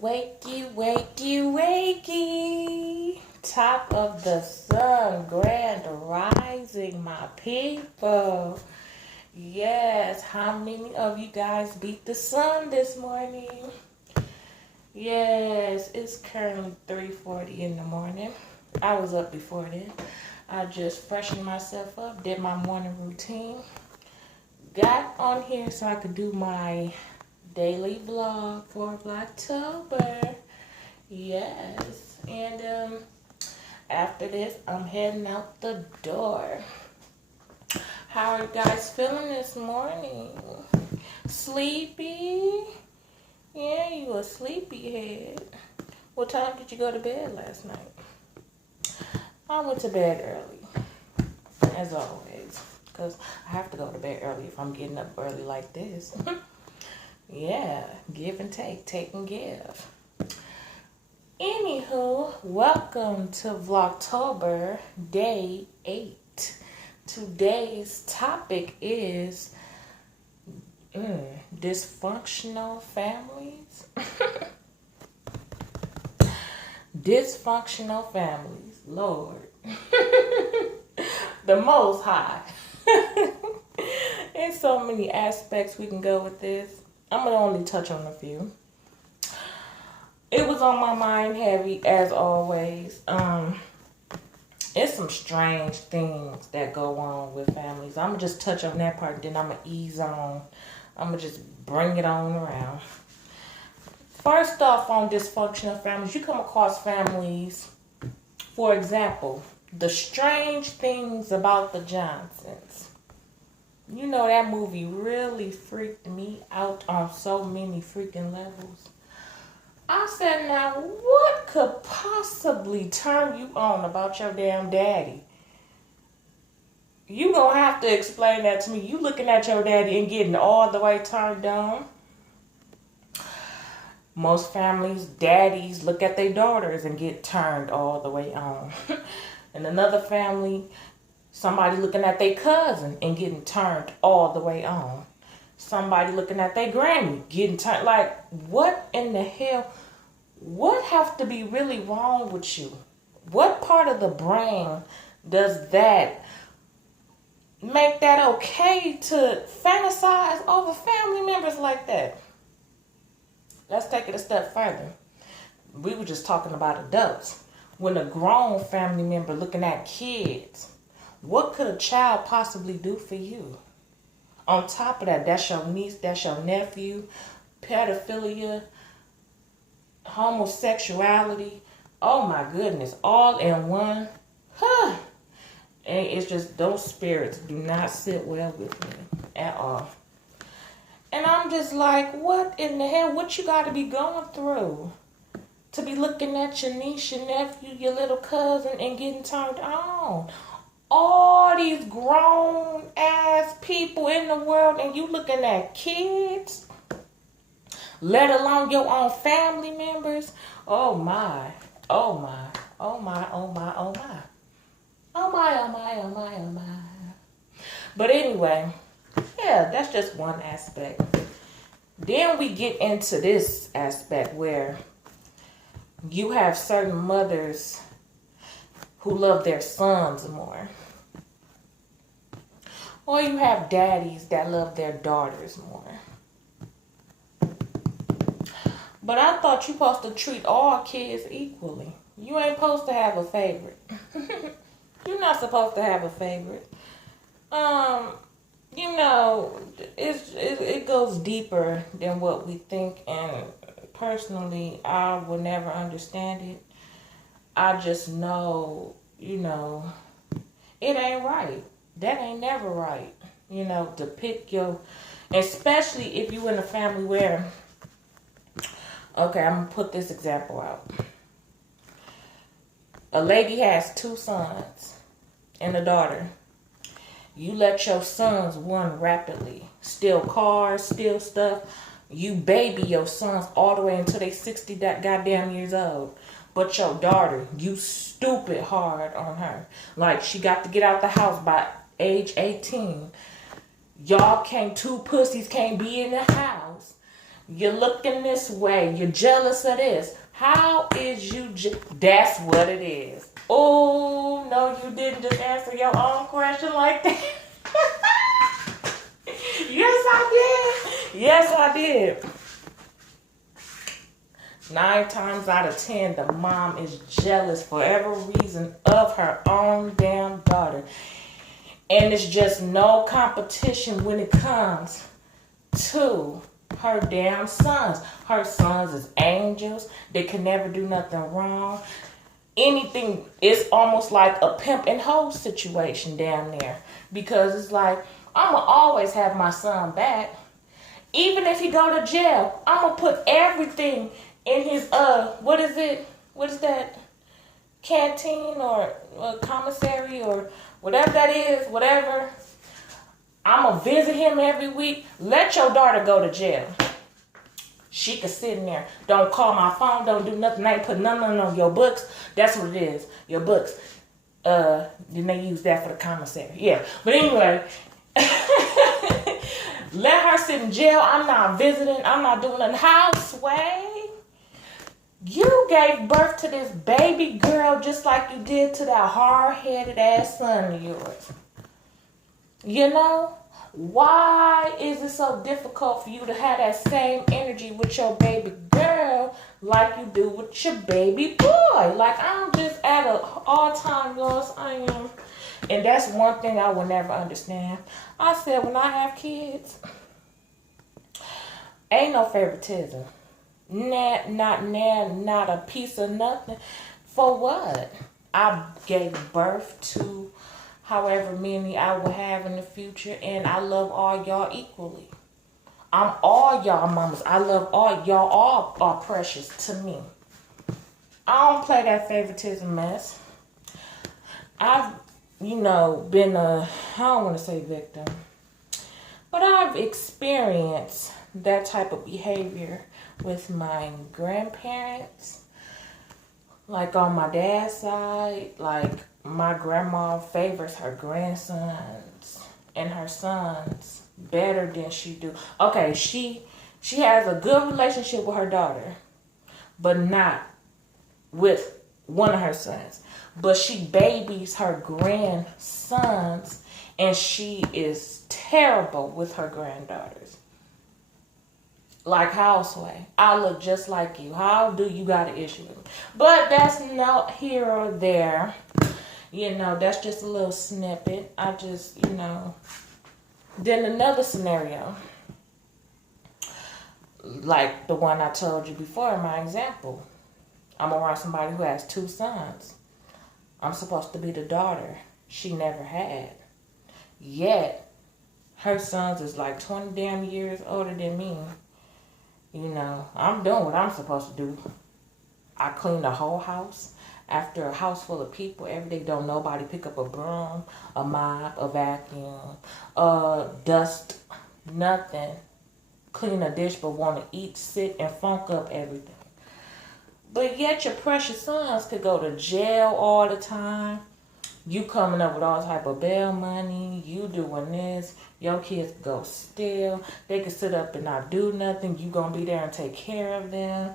Wakey, wakey, wakey. Top of the sun, grand rising, my people. Yes, how many of you guys beat the sun this morning? Yes, it's currently 3:40 in the morning. I was up before then. I just freshened myself up, did my morning routine, got on here so I could do my daily vlog for Vlogtober. Yes, and after this, I'm heading out the door. How are you guys feeling this morning? Sleepy? Yeah, you a sleepyhead. What time did you go to bed last night? I went to bed early, as always, because I have to go to bed early if I'm getting up early like this. Yeah, give and take and give. Anywho, welcome to Vlogtober, day 8. Today's topic is dysfunctional families. Dysfunctional families, Lord. The Most High. There's so many aspects we can go with this. I'm going to only touch on a few. It was on my mind heavy, as always. It's some strange things that go on with families. I'm going to just touch on that part, then I'm going to ease on. I'm going to just bring it on around. First off, on dysfunctional families, you come across families, for example, the strange things about the Johnsons. You know, that movie really freaked me out on so many freaking levels. I said, now, what could possibly turn you on about your damn daddy? You gonna have to explain that to me. You looking at your daddy and getting all the way turned on. Most families, daddies look at their daughters and get turned all the way on. And another family, somebody looking at their cousin and getting turned all the way on. Somebody looking at their granny getting turned. Like, what in the hell? What have to be really wrong with you? What part of the brain does that make that okay to fantasize over family members like that? Let's take it a step further. We were just talking about adults. When a grown family member looking at kids, what could a child possibly do for you? On top of that, that's your niece, that's your nephew, pedophilia, homosexuality. Oh my goodness, all in one. Huh. And it's just, those spirits do not sit well with me at all. And I'm just like, what in the hell? What you got to be going through to be looking at your niece, your nephew, your little cousin and getting turned on? All these grown ass people in the world and you looking at kids, let alone your own family members. Oh my, oh my, oh my, oh my, oh my. Oh my, oh my, oh my, oh my. But anyway, yeah, that's just one aspect. Then we get into this aspect where you have certain mothers who love their sons more. Or you have daddies that love their daughters more. But I thought you're supposed to treat all kids equally. You ain't supposed to have a favorite. You're not supposed to have a favorite. You know, it goes deeper than what we think, and personally, I will never understand it. I just know, you know, it ain't right. That ain't never right. You know, to pick your, especially if you in a family where, okay, I'm gonna put this example out. A lady has 2 sons and a daughter. You let your sons run rapidly, steal cars, steal stuff. You baby your sons all the way until they 60 goddamn years old. But your daughter, you stupid hard on her. Like, she got to get out the house by age 18. Y'all can't, 2 pussies can't be in the house. You're looking this way. You're jealous of this. How is you? That's what it is. Oh, no, you didn't just answer your own question like that. Yes, I did. Yes, I did. 9 times out of 10, the mom is jealous for every reason of her own damn daughter. And it's just no competition when it comes to her damn sons. Her sons is angels. They can never do nothing wrong. Anything, it's almost like a pimp and hoe situation down there. Because it's like, I'm going to always have my son back. Even if he go to jail, I'm going to put everything in his, what is it? What is that? Canteen or commissary or whatever that is, whatever. I'm going to visit him every week. Let your daughter go to jail. She could sit in there. Don't call my phone. Don't do nothing. I ain't put nothing on your books. That's what it is. Your books. Then they use that for the commissary. Yeah. But anyway, let her sit in jail. I'm not visiting. I'm not doing nothing. How, Sway? You gave birth to this baby girl just like you did to that hard-headed ass son of yours. You know? Why is it so difficult for you to have that same energy with your baby girl like you do with your baby boy? Like, I'm just at an all-time loss. I am. And that's one thing I will never understand. I said, when I have kids, ain't no favoritism. Not a piece of nothing. For what? I gave birth to however many I will have in the future, and I love all y'all equally. I'm all y'all mamas. I love all y'all. All are precious to me. I don't play that favoritism mess. I've, been I don't want to say victim, but I've experienced that type of behavior with my grandparents. Like on my dad's side, like my grandma favors her grandsons and her sons better than she do. Okay, she has a good relationship with her daughter, but not with one of her sons. But she babies her grandsons, and she is terrible with her granddaughters. Like Houseway, I look just like you. How do you got an issue with me? But that's not here or there. That's just a little snippet. I just, Then another scenario, like the one I told you before in my example. I'm around somebody who has 2 sons. I'm supposed to be the daughter she never had. Yet, her sons is like 20 damn years older than me. I'm doing what I'm supposed to do. I clean the whole house. After a house full of people, every day don't nobody pick up a broom, a mop, a vacuum, dust, nothing. Clean a dish but want to eat, sit, and funk up everything. But yet your precious sons could go to jail all the time. You coming up with all type of bail money. You doing this. Your kids go steal. They can sit up and not do nothing. You gonna be there and take care of them.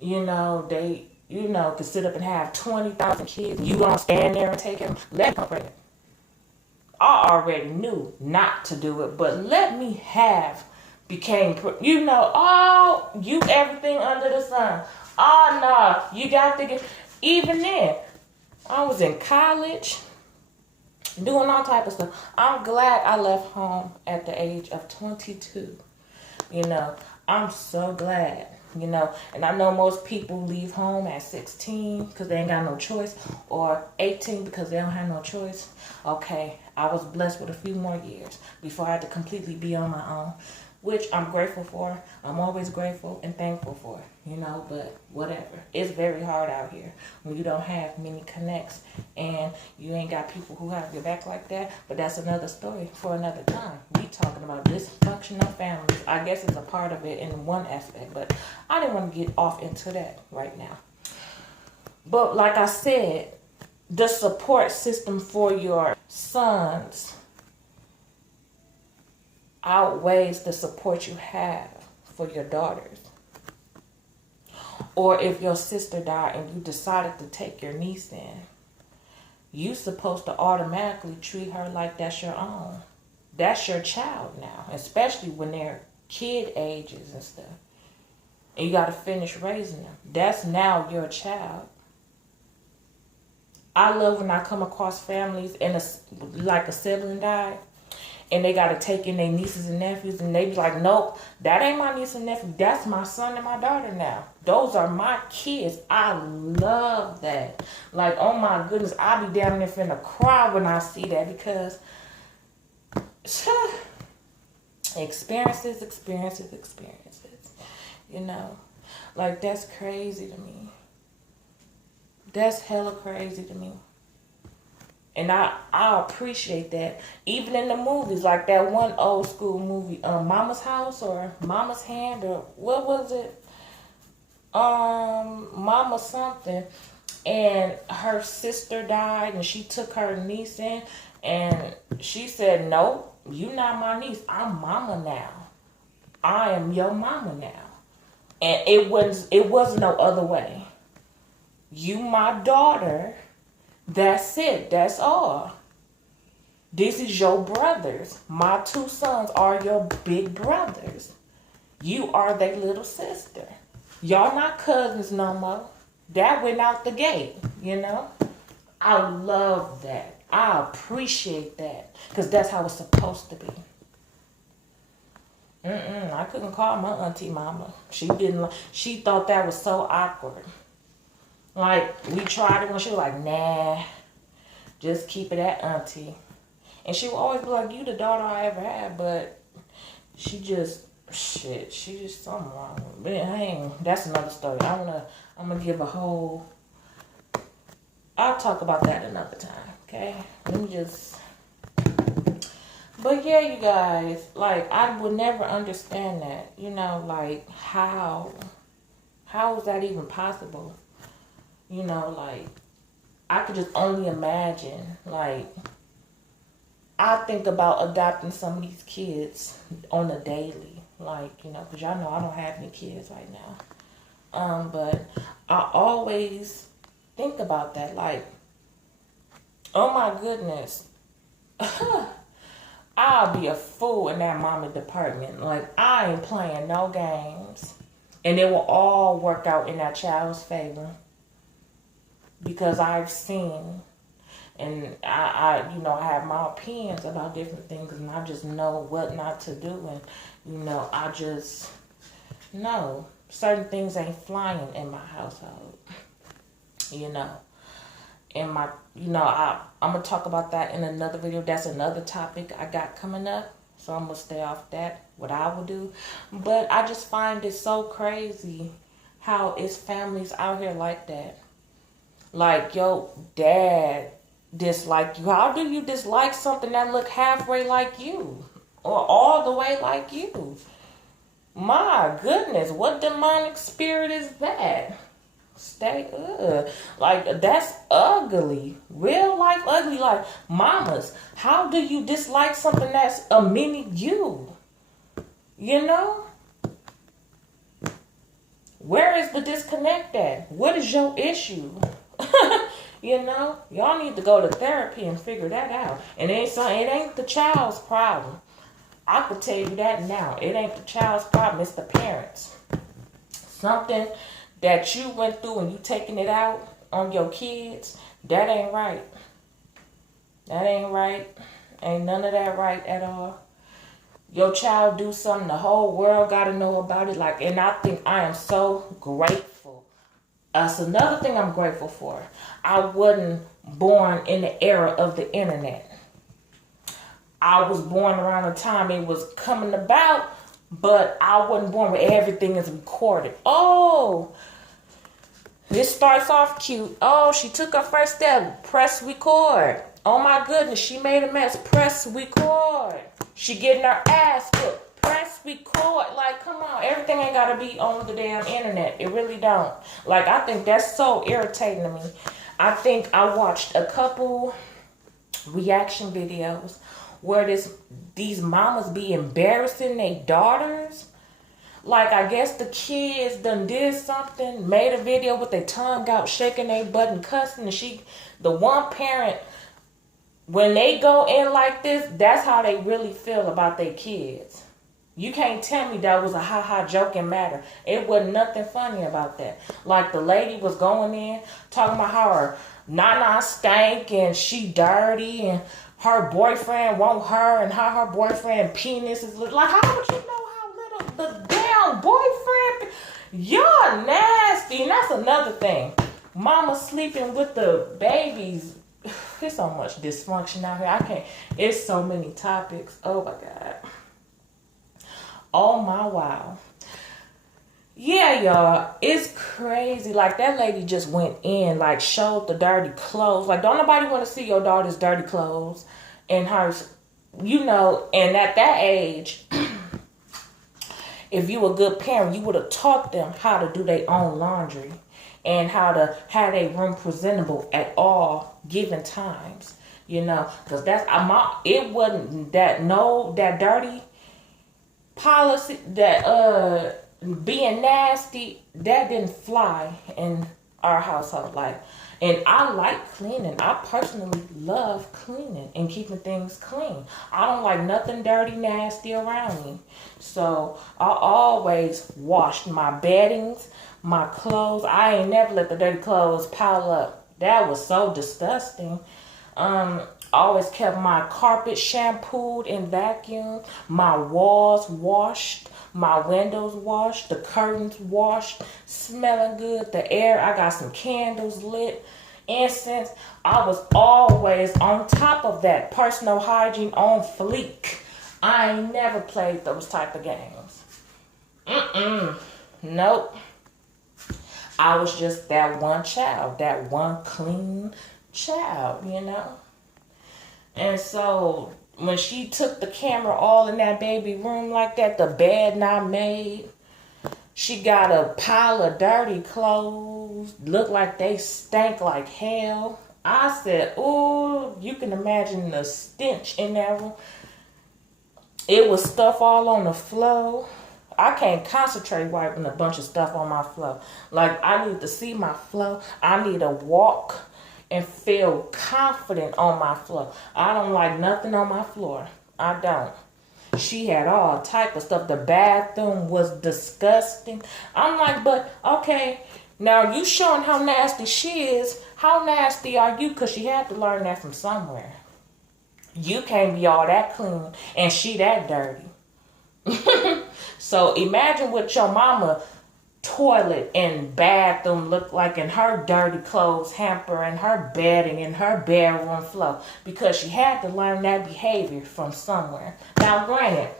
They, can sit up and have 20,000 kids. You gonna stand there and take them. Let me come pregnant. I already knew not to do it, but let me became, you everything under the sun. Oh, no, you got to get, even then, I was in college, doing all type of stuff. I'm glad I left home at the age of 22. I'm so glad, and I know most people leave home at 16 because they ain't got no choice, or 18 because they don't have no choice. Okay, I was blessed with a few more years before I had to completely be on my own, which I'm grateful for. I'm always grateful and thankful for, but whatever. It's very hard out here when you don't have many connects and you ain't got people who have your back like that. But that's another story for another time. We talking about dysfunctional families. I guess it's a part of it in one aspect, but I didn't want to get off into that right now. But like I said, the support system for your sons outweighs the support you have for your daughters. Or if your sister died and you decided to take your niece in, you supposed to automatically treat her like that's your own. That's your child now, especially when they're kid ages and stuff. And you got to finish raising them. That's now your child. I love when I come across families and like a sibling died, and they got to take in their nieces and nephews, and they be like, nope, that ain't my niece and nephew. That's my son and my daughter now. Those are my kids. I love that. Like, oh my goodness, I be damn near finna cry when I see that, because experiences. You know, like, that's crazy to me. That's hella crazy to me. And I appreciate that. Even in the movies, like that one old school movie, Mama's House or Mama's Hand, or what was it? Mama something. And her sister died and she took her niece in, and she said, nope, you not my niece. I'm mama now. I am your mama now. And it was no other way. You my daughter. That's it. That's all. This is your brothers. My two sons are your big brothers. You are their little sister. Y'all not cousins no more. That went out the gate, you know? I love that. I appreciate that. Because that's how it's supposed to be. I couldn't call my auntie mama. She thought that was so awkward. Like, we tried it when she was like, nah, just keep it at auntie. And she would always be like, you the daughter I ever had, but she just something wrong with me. But that's another story. I'm gonna give a whole, I'll talk about that another time, okay? But yeah, you guys, like, I would never understand that, you know, like, how is that even possible? You know, like, I could just only imagine, like, I think about adopting some of these kids on a daily, like, you know, because y'all know I don't have any kids right now. But I always think about that, like, oh my goodness, I'll be a fool in that mama department. Like, I ain't playing no games. And it will all work out in that child's favor. Because I've seen, and I have my opinions about different things, and I just know what not to do. And, you know, I just know certain things ain't flying in my household. You know. I'm going to talk about that in another video. That's another topic I got coming up. So I'm going to stay off that, what I will do. But I just find it so crazy how it's families out here like that. Like, your dad dislike you. How do you dislike something that look halfway like you? Or all the way like you? My goodness, what demonic spirit is that? Like, that's ugly. Real life ugly. Like, mamas, how do you dislike something that's a mini you? You know? Where is the disconnect at? What is your issue? You know? Y'all need to go to therapy and figure that out. And it ain't the child's problem. I could tell you that now. It ain't the child's problem. It's the parents. Something that you went through and you taking it out on your kids, that ain't right. That ain't right. Ain't none of that right at all. Your child do something, the whole world got to know about it. Like, and I think I am so grateful. That's another thing I'm grateful for. I wasn't born in the era of the internet. I was born around the time it was coming about, but I wasn't born where everything is recorded. Oh, this starts off cute. Oh, she took her first step. Press record. Oh my goodness, she made a mess. Press record. She getting her ass whipped. Press record. Like, come on. Everything ain't got to be on the damn internet. It really don't. Like, I think that's so irritating to me. I think I watched a couple reaction videos where these mamas be embarrassing their daughters. like, I guess the kids done did something, made a video with their tongue out, shaking their butt and cussing, and the one parent, when they go in like this, that's how they really feel about their kids. You can't tell me that was a ha-ha joking matter. It wasn't nothing funny about that. Like, the lady was going in, talking about how her nana stank and she dirty and her boyfriend want her and how her boyfriend penis is little. Like, how would you know how little the damn boyfriend? You're nasty. And that's another thing. Mama sleeping with the babies. There's so much dysfunction out here. I can't. It's so many topics. Oh my God. Oh my wow. Yeah, y'all. It's crazy. Like, that lady just went in, like, showed the dirty clothes. Like, don't nobody want to see your daughter's dirty clothes and her, you know, and at that age, if you a good parent, you would have taught them how to do their own laundry and how to have their room presentable at all given times, you know, because it wasn't that dirty policy, that being nasty, that didn't fly in our household. Like, and I like cleaning. I personally love cleaning and keeping things clean. I don't like nothing dirty, nasty around me. So I always washed my beddings, my clothes. I ain't never let the dirty clothes pile up. That was so disgusting. Always kept my carpet shampooed and vacuumed, my walls washed, my windows washed, the curtains washed, smelling good, the air. I got some candles lit, incense. I was always on top of that. Personal hygiene on fleek. I ain't never played those type of games. Nope. I was just that one child, that one clean child, you know. And so when she took the camera all in that baby room like that, the bed not made, she got a pile of dirty clothes, looked like they stank like hell. I said, oh, you can imagine the stench in that room. It was stuff all on the floor. I can't concentrate wiping a bunch of stuff on my floor. Like, I need to see my floor. I need to walk and feel confident on my floor. I don't like nothing on my floor. I don't. She had all type of stuff. The bathroom was disgusting. I'm like, but okay, now you showing how nasty she is. How nasty are you? Because she had to learn that from somewhere. You can't be all that clean and she that dirty. So imagine what your mama toilet and bathroom look like, in her dirty clothes hamper and her bedding and her bedroom floor, because she had to learn that behavior from somewhere. Now granted,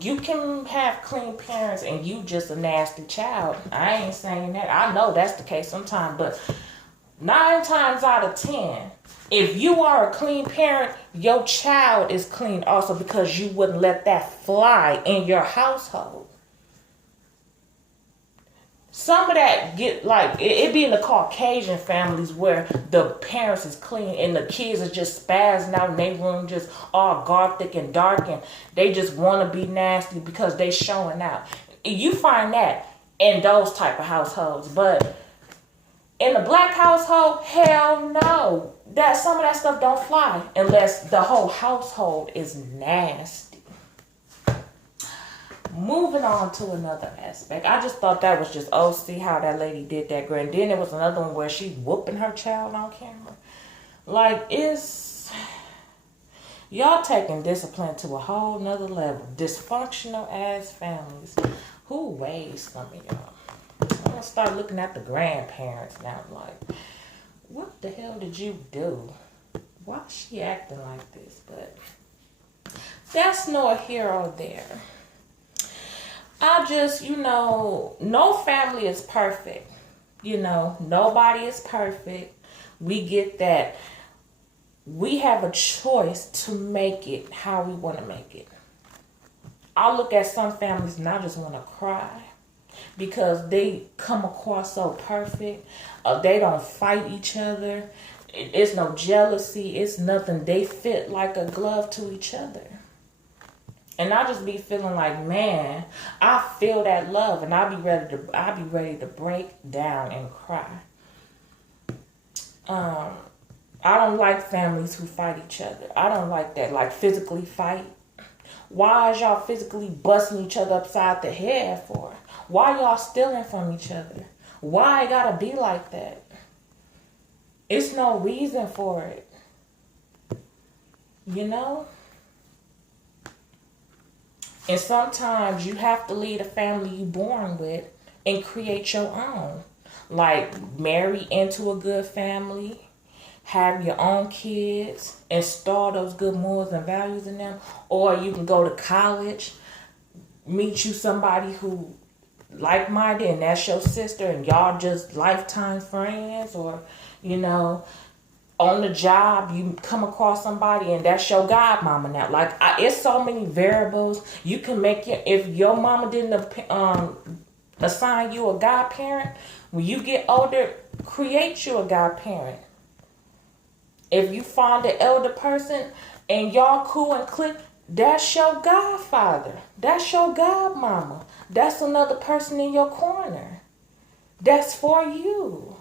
you can have clean parents and you just a nasty child. I ain't saying that. I know that's the case sometimes, but 9 times out of 10, if you are a clean parent, your child is clean also, because you wouldn't let that fly in your household. Some of that get like, it be in the Caucasian families where the parents is clean and the kids are just spazzing out in their room, just all gothic and dark, and they just want to be nasty because they showing out. You find that in those type of households, but in the black household, hell no. Some of that stuff don't fly unless the whole household is nasty. Moving on to another aspect. I just thought that was just, oh, see how that lady did that, girl. And then there was another one where she whooping her child on camera. Like, y'all taking discipline to a whole nother level. Dysfunctional ass families. Who raised some of y'all? I'm gonna start looking at the grandparents now. Like, what the hell did you do? Why is she acting like this? But that's nor here or there. I just, no family is perfect. Nobody is perfect. We get that. We have a choice to make it how we want to make it. I look at some families and I just want to cry because they come across so perfect. They don't fight each other. It's no jealousy. It's nothing. They fit like a glove to each other. And I just be feeling like, man, I feel that love, and I be ready to break down and cry. I don't like families who fight each other. I don't like that, like physically fight. Why is y'all physically busting each other upside the head for? Why y'all stealing from each other? Why it gotta be like that? It's no reason for it. You know? And sometimes you have to leave the family you born with and create your own. Like marry into a good family, have your own kids, install those good morals and values in them. Or you can go to college, meet you somebody who like-minded and that's your sister and y'all just lifetime friends. Or, you know, on the job, you come across somebody and that's your godmama now. Like, it's so many variables. You can make it, if your mama didn't assign you a godparent, when you get older, create you a godparent. If you find an elder person and y'all cool and click, that's your godfather. That's your godmama. That's another person in your corner. That's for you.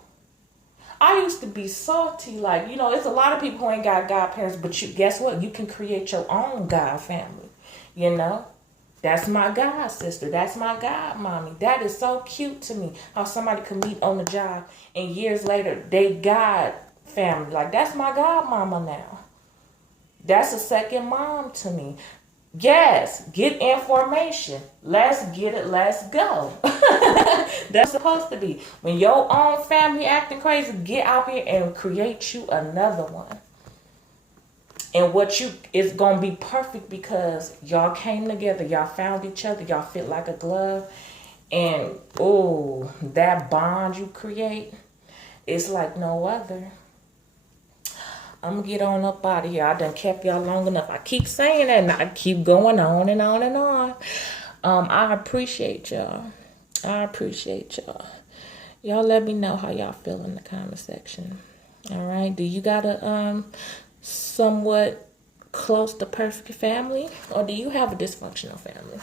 I used to be salty, like, you know, it's a lot of people who ain't got godparents, but you, guess what? You can create your own god family, you know? That's my god sister. That's my god mommy. That is so cute to me, how somebody can meet on the job and years later, they god family. Like, that's my god mama now. That's a second mom to me. Yes, get information. Let's get it. Let's go. That's supposed to be. When your own family acting crazy, get out here and create you another one. And what you, it's going to be perfect because y'all came together. Y'all found each other. Y'all fit like a glove. And, oh, that bond you create, it's like no other. I'm going to get on up out of here. I done kept y'all long enough. I keep saying that and I keep going on and on and on. I appreciate y'all. I appreciate y'all. Y'all let me know how y'all feel in the comment section. All right. Do you got a somewhat close to perfect family? Or do you have a dysfunctional family?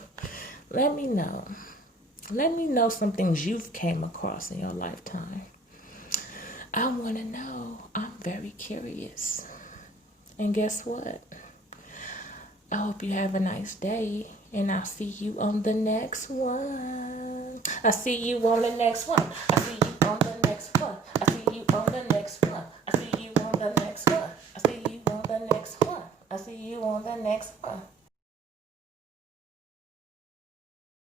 Let me know. Let me know some things you've came across in your lifetime. I want to know. I'm very curious. And guess what? I hope you have a nice day. And I'll see you on the next one. I see you on the next one. I see you on the next one. I see you on the next one. I see you on the next one. I see you on the next one. I see you on the next one.